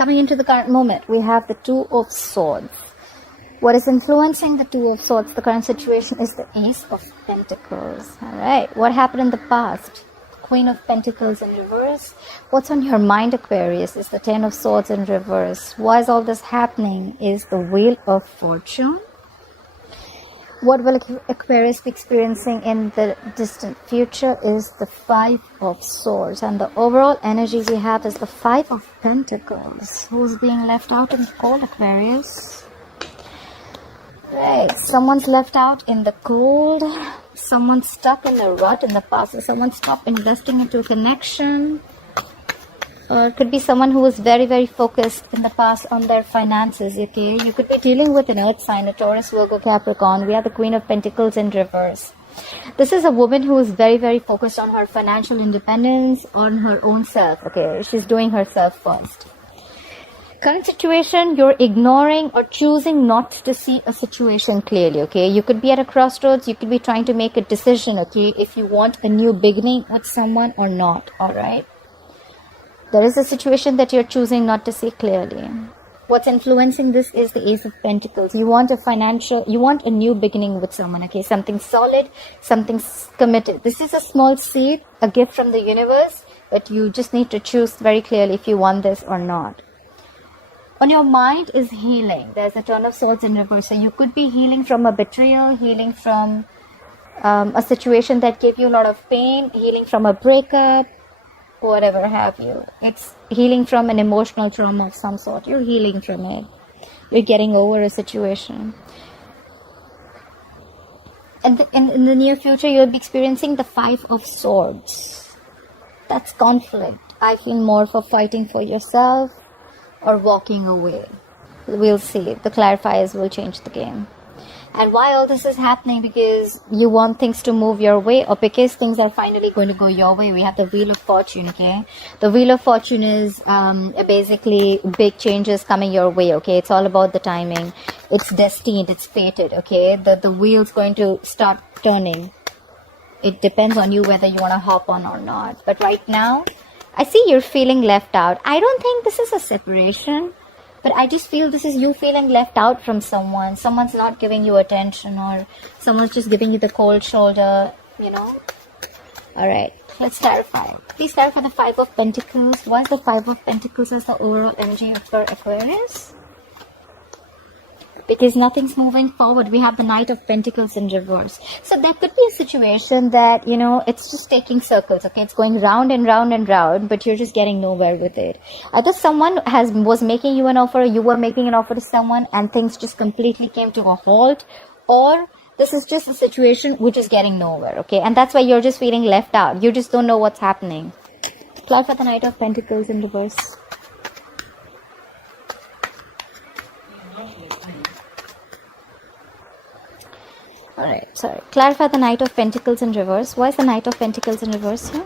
Coming into the current moment, we have the Two of Swords. What is influencing the Two of Swords, the current situation, is the Ace of Pentacles. Alright, what happened in the past? Queen of Pentacles in reverse. What's on your mind, Aquarius, is the Ten of Swords in reverse. Why is all this happening? Is the Wheel of Fortune. What will Aquarius be experiencing in the distant future is the Five of Swords. And the overall energy we have is the Five of Pentacles. Who's being left out in the cold, Aquarius? Right, someone's left out in the cold. Someone's stuck in a rut in the past. Someone stopped investing into a connection. Or it could be someone who was very, very focused in the past on their finances, okay? You could be dealing with an earth sign, a Taurus, Virgo, Capricorn. We have the Queen of Pentacles in reverse. This is a woman who is very, very focused on her financial independence, on her own self, okay? She's doing herself first. Current situation, you're ignoring or choosing not to see a situation clearly, okay? You could be at a crossroads. You could be trying to make a decision, okay? If you want a new beginning with someone or not, all right? There is a situation that you're choosing not to see clearly. What's influencing this is the Ace of Pentacles. You want a new beginning with someone, okay? Something solid, something committed. This is a small seed, a gift from the universe, but you just need to choose very clearly if you want this or not. On your mind is healing. There's a Ten of Swords in reverse. So you could be healing from a betrayal, healing from a situation that gave you a lot of pain, healing from a breakup, whatever have you. It's healing from an emotional trauma of some sort. You're healing from it. You're getting over a situation. And in the near future, you'll be experiencing the Five of Swords. That's conflict. I feel more for fighting for yourself or walking away. We'll see. The clarifiers will change the game. And why all this is happening? Because you want things to move your way, or because things are finally going to go your way. We have the Wheel of Fortune, okay? The Wheel of Fortune is basically big changes coming your way, okay? It's all about the timing. It's destined, it's fated, okay? The wheel's going to start turning. It depends on you whether you want to hop on or not. But right now, I see you're feeling left out. I don't think this is a separation. But I just feel this is you feeling left out from someone. Someone's not giving you attention, or someone's just giving you the cold shoulder, you know. Alright, let's clarify. Please clarify the Five of Pentacles. Why is the Five of Pentacles as the overall energy for Aquarius? Because nothing's moving forward. We have the Knight of Pentacles in reverse. So there could be a situation that, you know, it's just taking circles, okay? It's going round and round and round, but you're just getting nowhere with it. Either someone was making you an offer, or you were making an offer to someone, and things just completely came to a halt, or this is just a situation which is getting nowhere, okay? And that's why you're just feeling left out. You just don't know what's happening. Clarify the Knight of Pentacles in reverse. Alright, sorry. Clarify the Knight of Pentacles in reverse. Why is the Knight of Pentacles in reverse here?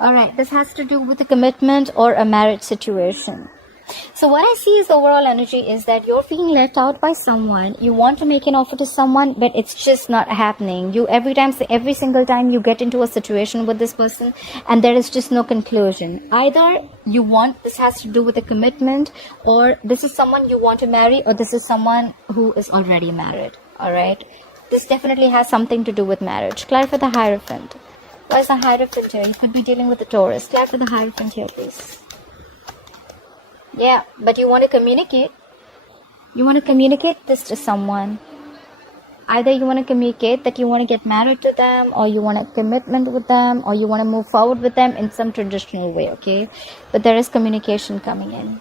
Alright, this has to do with a commitment or a marriage situation. So what I see is the overall energy is that you're feeling left out by someone. You want to make an offer to someone, but it's just not happening. Every single time you get into a situation with this person, and there is just no conclusion. Either this has to do with a commitment, or this is someone you want to marry, or this is someone who is already married. Alright? This definitely has something to do with marriage. Clarify the Hierophant. Why is the Hierophant here? You could be dealing with a Taurus. Clarify the Hierophant here, please. Yeah, but you want to communicate. You want to communicate this to someone. Either you want to communicate that you want to get married to them, or you want a commitment with them, or you want to move forward with them in some traditional way, okay? But there is communication coming in.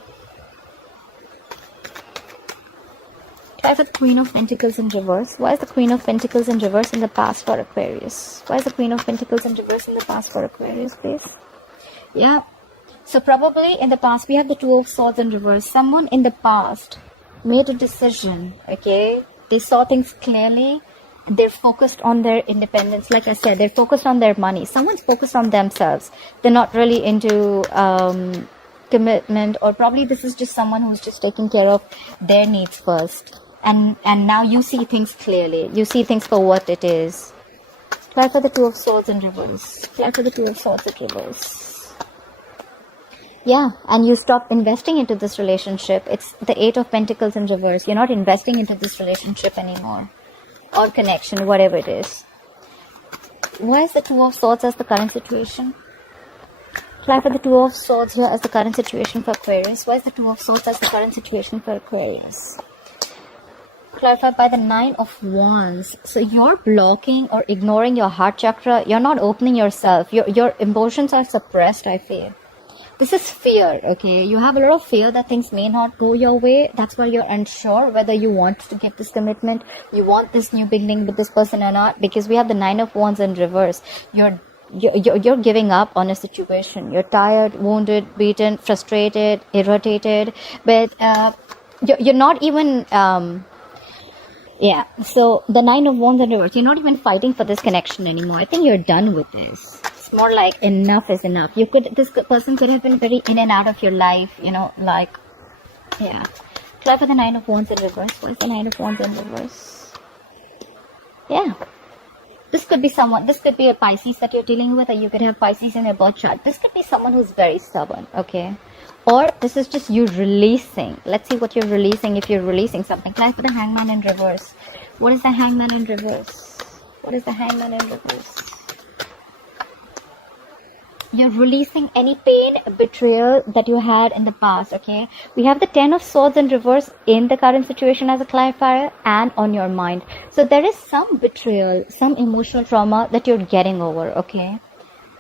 Try for the Queen of Pentacles in reverse. Why is the Queen of Pentacles in reverse in the past for Aquarius? Why is the Queen of Pentacles in reverse in the past for Aquarius, please? Yeah. So probably in the past, we have the Two of Swords in reverse. Someone in the past made a decision, okay? They saw things clearly. They're focused on their independence. Like I said, they're focused on their money. Someone's focused on themselves. They're not really into commitment, or probably this is just someone who's just taking care of their needs first. And now you see things clearly. You see things for what it is. Try for the Two of Swords in reverse. Try for the Two of Swords in reverse. Yeah, and you stop investing into this relationship. It's the Eight of Pentacles in reverse. You're not investing into this relationship anymore, or connection, whatever it is. Why is the Two of Swords as the current situation? Clarify the Two of Swords here as the current situation for Aquarius. Why is the Two of Swords as the current situation for Aquarius? Clarified by the Nine of Wands. So you're blocking or ignoring your heart chakra. You're not opening yourself. Your emotions are suppressed, I feel. This is fear, okay? You have a lot of fear that things may not go your way. That's why you're unsure whether you want to give this commitment, you want this new beginning with this person or not, because we have the Nine of Wands in reverse. You're giving up on a situation. You're tired, wounded, beaten, frustrated, irritated, but you're not even yeah, so the Nine of Wands in reverse, you're not even fighting for this connection anymore. I think you're done with this. It's more like enough is enough. This person could have been very in and out of your life, you know, like, yeah. Try for the Nine of Wands in reverse. What is the Nine of Wands in reverse? Yeah. This could be someone, this could be a Pisces that you're dealing with, or you could have Pisces in your birth chart. This could be someone who's very stubborn, okay? Or this is just you releasing. Let's see what you're releasing, if you're releasing something. Try for the Hangman in reverse. What is the Hangman in reverse? What is the Hangman in reverse? You're releasing any pain, betrayal that you had in the past, okay? We have the Ten of Swords in reverse in the current situation as a clarifier and on your mind. So there is some betrayal, some emotional trauma that you're getting over, okay?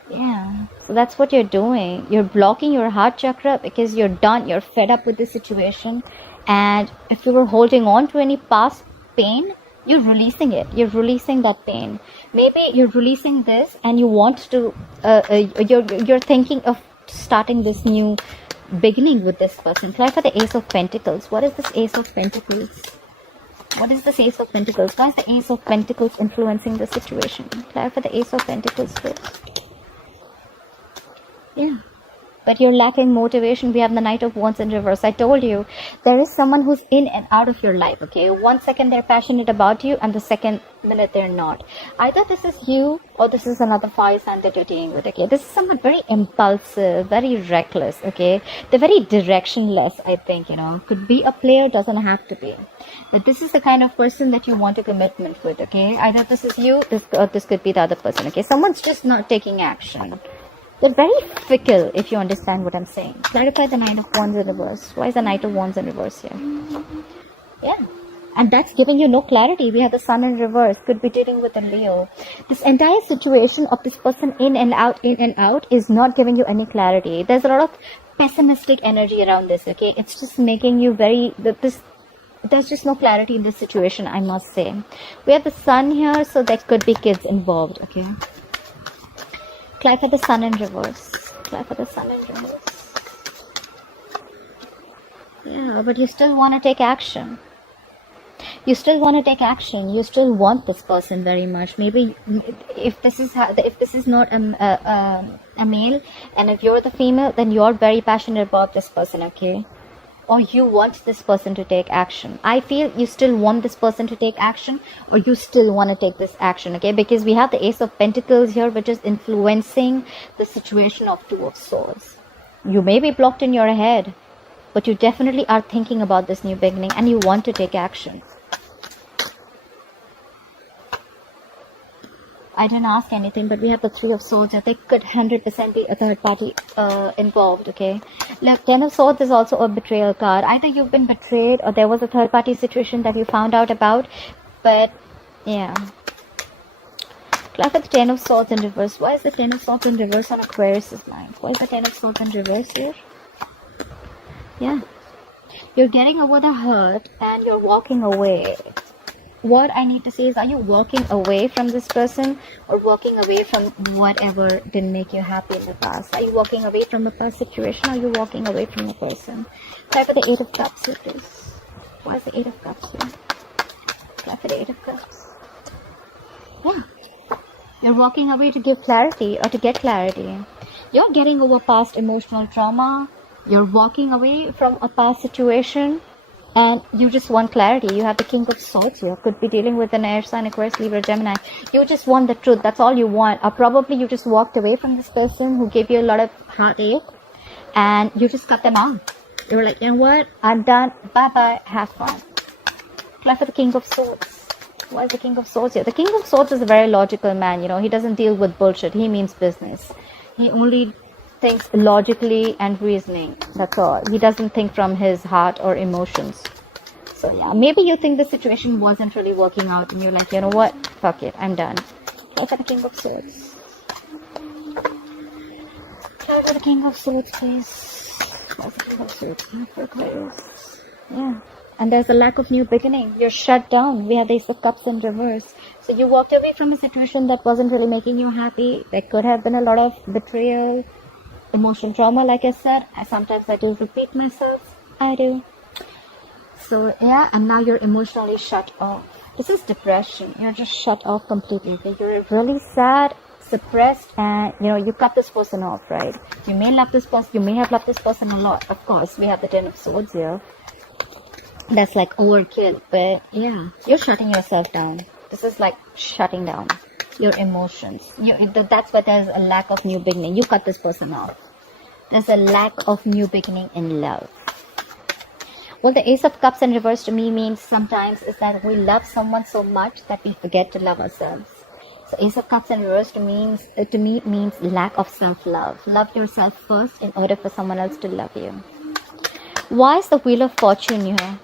Yeah, so that's what you're doing. You're blocking your heart chakra because you're done. You're fed up with this situation. And if you were holding on to any past pain, you're releasing it. You're releasing that pain. Maybe you're releasing this and you want to, you're thinking of starting this new beginning with this person. Try for the Ace of Pentacles. What is this Ace of Pentacles? What is this Ace of Pentacles? Why is the Ace of Pentacles influencing the situation? Try for the Ace of Pentacles first. Yeah, but you're lacking motivation. We have the Knight of Wands in reverse. I told you, there is someone who's in and out of your life, okay? 1 second they're passionate about you and the second minute they're not. Either this is you or this is another fire sign that you're dealing with, okay? This is someone very impulsive, very reckless, okay? They're very directionless, I think, you know. Could be a player, doesn't have to be. But this is the kind of person that you want a commitment with, okay? Either this is you or this could be the other person, okay? Someone's just not taking action. They're very fickle, if you understand what I'm saying. Clarify the Knight of Wands in reverse. Why is the Knight of Wands in reverse here? Yeah. And that's giving you no clarity. We have the Sun in reverse. Could be dealing with a Leo. This entire situation of this person in and out is not giving you any clarity. There's a lot of pessimistic energy around this, okay? It's just making you very... There's just no clarity in this situation, I must say. We have the Sun here, so there could be kids involved, okay? Clarify the Sun in reverse. Clarify the Sun in reverse. Yeah, but you still want to take action. You still want to take action. You still want this person very much. Maybe if this is not a male, and if you're the female, then you're very passionate about this person, okay? Or you want this person to take action. I feel you still want this person to take action, or you still want to take this action, okay? Because we have the Ace of Pentacles here, which is influencing the situation of Two of Swords. You may be blocked in your head, but you definitely are thinking about this new beginning and you want to take action. I didn't ask anything, but we have the Three of Swords. There could 100% be a third party involved, okay? Look, Ten of Swords is also a betrayal card. Either you've been betrayed or there was a third party situation that you found out about. But, yeah. Clarify the Ten of Swords in reverse. Why is the Ten of Swords in reverse on Aquarius' life? Why is the Ten of Swords in reverse here? Yeah. You're getting over the hurt and you're walking away. What I need to say is, are you walking away from this person or walking away from whatever didn't make you happy in the past? Are you walking away from the past situation or are you walking away from the person? Try for the Eight of Cups here, please. Why is the Eight of Cups here? Try for the Eight of Cups. Yeah. You're walking away to give clarity or to get clarity. You're getting over past emotional trauma. You're walking away from a past situation. And you just want clarity. You have the King of Swords here. Could be dealing with an air sign, Aquarius, Libra, Gemini. You just want the truth. That's all you want. Or probably you just walked away from this person who gave you a lot of heartache. and you just cut them off. You were like, you know what? I'm done. Bye-bye. Have fun. Apply for the King of Swords. Why is the King of Swords here? The King of Swords is a very logical man. You know, he doesn't deal with bullshit. He means business. He only thinks logically and reasoning. That's all. He doesn't think from his heart or emotions. So yeah, maybe you think the situation wasn't really working out and you're like, you know what? Fuck it. I'm done. Try for the King of Swords. Try for the King of Swords, please. What's the King of Swords? For Aquarius. Yeah. And there's a lack of new beginning. You're shut down. We have the Ace of Cups in reverse. So you walked away from a situation that wasn't really making you happy. There could have been a lot of betrayal, emotional trauma, like I said. Sometimes I do repeat myself. I do. So yeah, and now you're emotionally shut off. This is depression. You're just shut off completely. Okay? You're really sad, suppressed, and you know, you cut this person off, right? You may love this person. You may have loved this person a lot. Of course, we have the Ten of Swords here. That's like overkill, but yeah, you're shutting yourself down. This is like shutting down your emotions. That's why there's a lack of new beginning. You cut this person off. There's a lack of new beginning in love. Well, the Ace of Cups in reverse to me means sometimes is that we love someone so much that we forget to love ourselves. So Ace of Cups in reverse to me means lack of self-love. Love yourself first in order for someone else to love you. Why is the Wheel of Fortune here?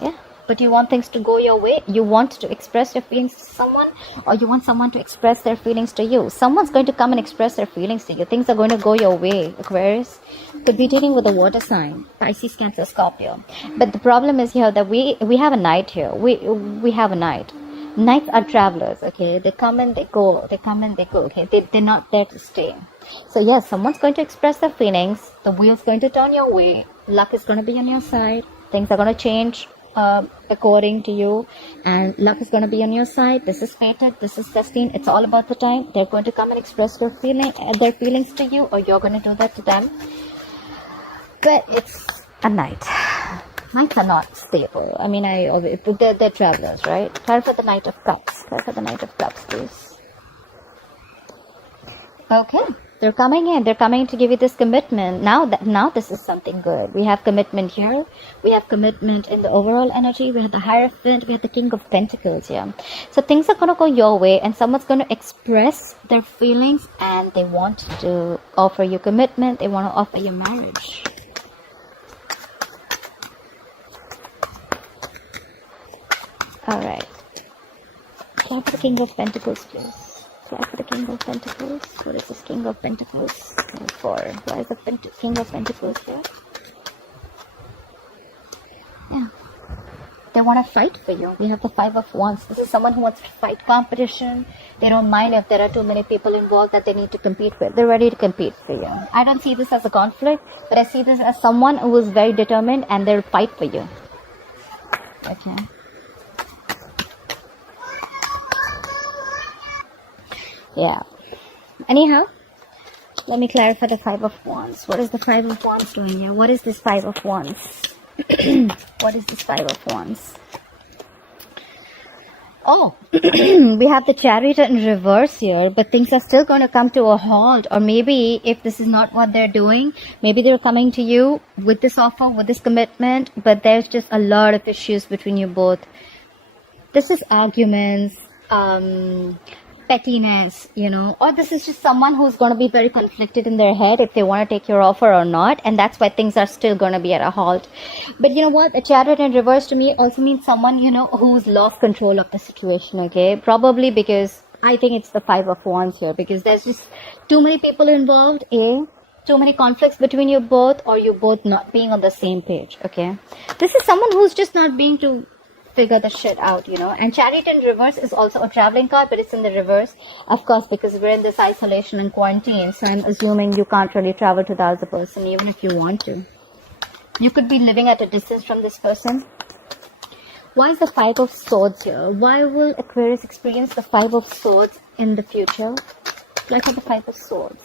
Yeah, but you want things to go your way. You want to express your feelings to someone, or you want someone to express their feelings to you. Someone's going to come and express their feelings to you. Things are going to go your way, Aquarius. Could be dealing with a water sign, Pisces, Cancer, Scorpio. But the problem is here that we have a knight here. We have a knight. Knights are travelers, okay? They come and they go. They come and they go, okay? They're not there to stay. So yes, someone's going to express their feelings. The wheel's going to turn your way. Luck is going to be on your side. Things are going to change according to you, and luck is going to be on your side. This is fated. This is destined. It's all about the time. They're going to come and express their feelings to you, or you're going to do that to them. But it's a knight. Knights are not stable. I mean, they're travelers, right? Try for the Knight of Cups. Try for the Knight of Cups, please. Okay. They're coming in. They're coming to give you this commitment. Now this is something good. We have commitment here. We have commitment in the overall energy. We have the Hierophant. We have the King of Pentacles here. So things are going to go your way, and someone's going to express their feelings, and they want to offer you commitment. They want to offer you marriage. Alright. Try for the King of Pentacles, please. Try for the King of Pentacles. What is this King of Pentacles? 4. Why is the King of Pentacles here? Yeah. They want to fight for you. We have the 5 of Wands. This is someone who wants to fight competition. They don't mind if there are too many people involved that they need to compete with. They're ready to compete for you. I don't see this as a conflict, but I see this as someone who is very determined and they'll fight for you. Okay. Yeah. Anyhow, let me clarify the 5 of Wands. What is the 5 of Wands doing here? What is this 5 of Wands? What is this 5 of Wands? Oh, we have the Chariot in reverse here, but things are still going to come to a halt. Or maybe if this is not what they're doing, maybe they're coming to you with this offer, with this commitment, but there's just a lot of issues between you both. This is arguments, pettiness, you know, or this is just someone who's going to be very conflicted in their head if they want to take your offer or not, and that's why things are still going to be at a halt. But you know what, a Chariot in reverse to me also means someone, you know, who's lost control of the situation, okay? Probably because I think it's the 5 of Wands here, because there's just too many people involved, too many conflicts between you both, or you both not being on the same page, okay? This is someone who's just not being to figure the shit out, you know. And Chariot in reverse is also a traveling card, but it's in the reverse, of course, because we're in this isolation and quarantine. So I'm assuming you can't really travel to the other person, even if you want to. You could be living at a distance from this person. Why is the 5 of Swords here? Why will Aquarius experience the 5 of Swords in the future? Look at the 5 of Swords.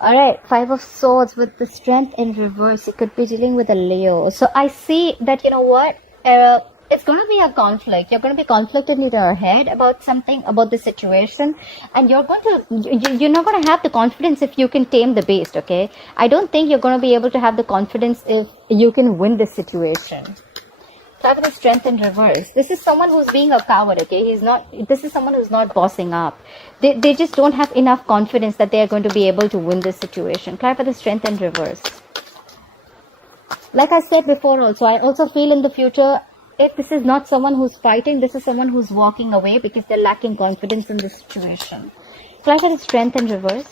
Alright, 5 of Swords with the Strength in reverse. You could be dealing with a Leo. So I see that, you know what, it's going to be a conflict. You're going to be conflicted in your head about something, about the situation, and you're not going to have the confidence if you can tame the beast. Okay, I don't think you're going to be able to have the confidence if you can win this situation. Having the strength in reverse. This is someone who's being a coward. Okay, this is someone who's not bossing up. They just don't have enough confidence that they are going to be able to win this situation. Clarify the strength in reverse. Like I said before, also I also feel in the future, if this is not someone who's fighting, this is someone who's walking away because they're lacking confidence in this situation. Clarify the strength in reverse.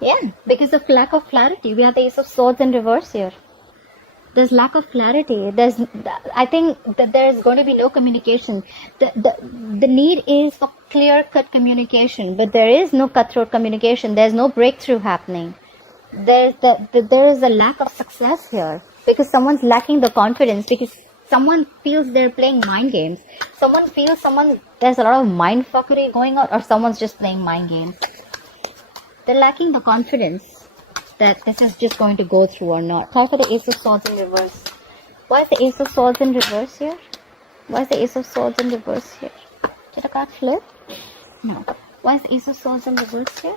Yeah, because of lack of clarity, we have the Ace of Swords in reverse here. There's lack of clarity. I think that there is going to be no communication. The need is for clear-cut communication, but there is no cutthroat communication. There's no breakthrough happening. There is a lack of success here because someone's lacking the confidence, because someone feels they're playing mind games. Someone feels there's a lot of mind fuckery going on, or someone's just playing mind games. They're lacking the confidence that this is just going to go through or not. Try for the Ace of Swords in reverse. Why is the Ace of Swords in reverse here? Why is the Ace of Swords in reverse here? Did the card flip? No. Why is the Ace of Swords in reverse here?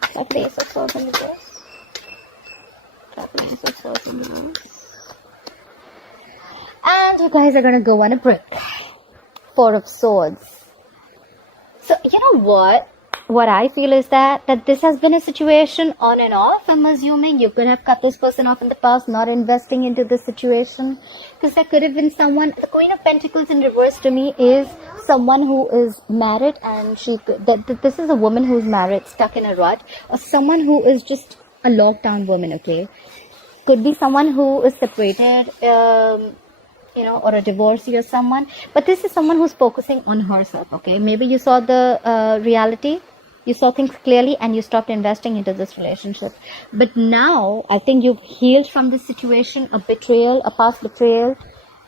Try for the Ace of Swords in reverse. Try for the Ace of Swords in reverse. And you guys are going to go on a break. Four of Swords. So, you know what? What I feel is that this has been a situation on and off. I'm assuming you could have cut this person off in the past, not investing into this situation. Because there could have been someone, the Queen of Pentacles in reverse to me is someone who is married, and this is a woman who's married, stuck in a rut, or someone who is just a lockdown woman, okay? Could be someone who is separated, or a divorcee or someone. But this is someone who's focusing on herself, okay? Maybe you saw the reality. You saw things clearly and you stopped investing into this relationship. But now, I think you've healed from this situation, a betrayal, a past betrayal.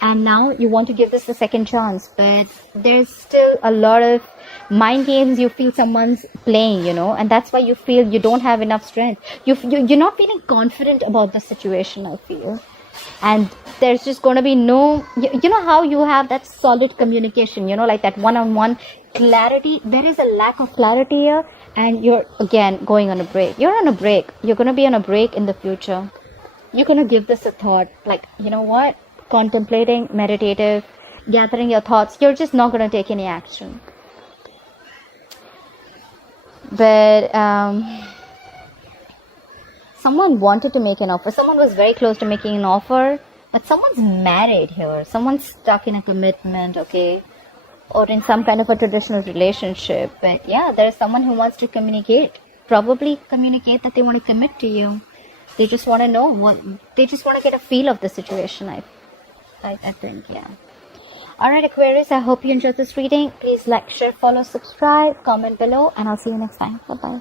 And now you want to give this a second chance. But there's still a lot of mind games you feel someone's playing, and that's why you feel you don't have enough strength. You're not feeling confident about the situation, I feel. And there's just going to be no, you know how you have that solid communication, like that one-on-one clarity. There is a lack of clarity here, and you're again going on a break. You're on a break. You're going to be on a break in the future. You're going to give this a thought, like, you know what, contemplating, meditative, gathering your thoughts. You're just not going to take any action. But someone wanted to make an offer. Someone was very close to making an offer, but someone's married here. Someone's stuck in a commitment, okay? Or in some kind of a traditional relationship. But yeah, there's someone who wants to communicate. Probably communicate that they want to commit to you. They just want to know they just want to get a feel of the situation, I think, yeah. Alright, Aquarius, I hope you enjoyed this reading. Please like, share, follow, subscribe, comment below, and I'll see you next time. Bye-bye.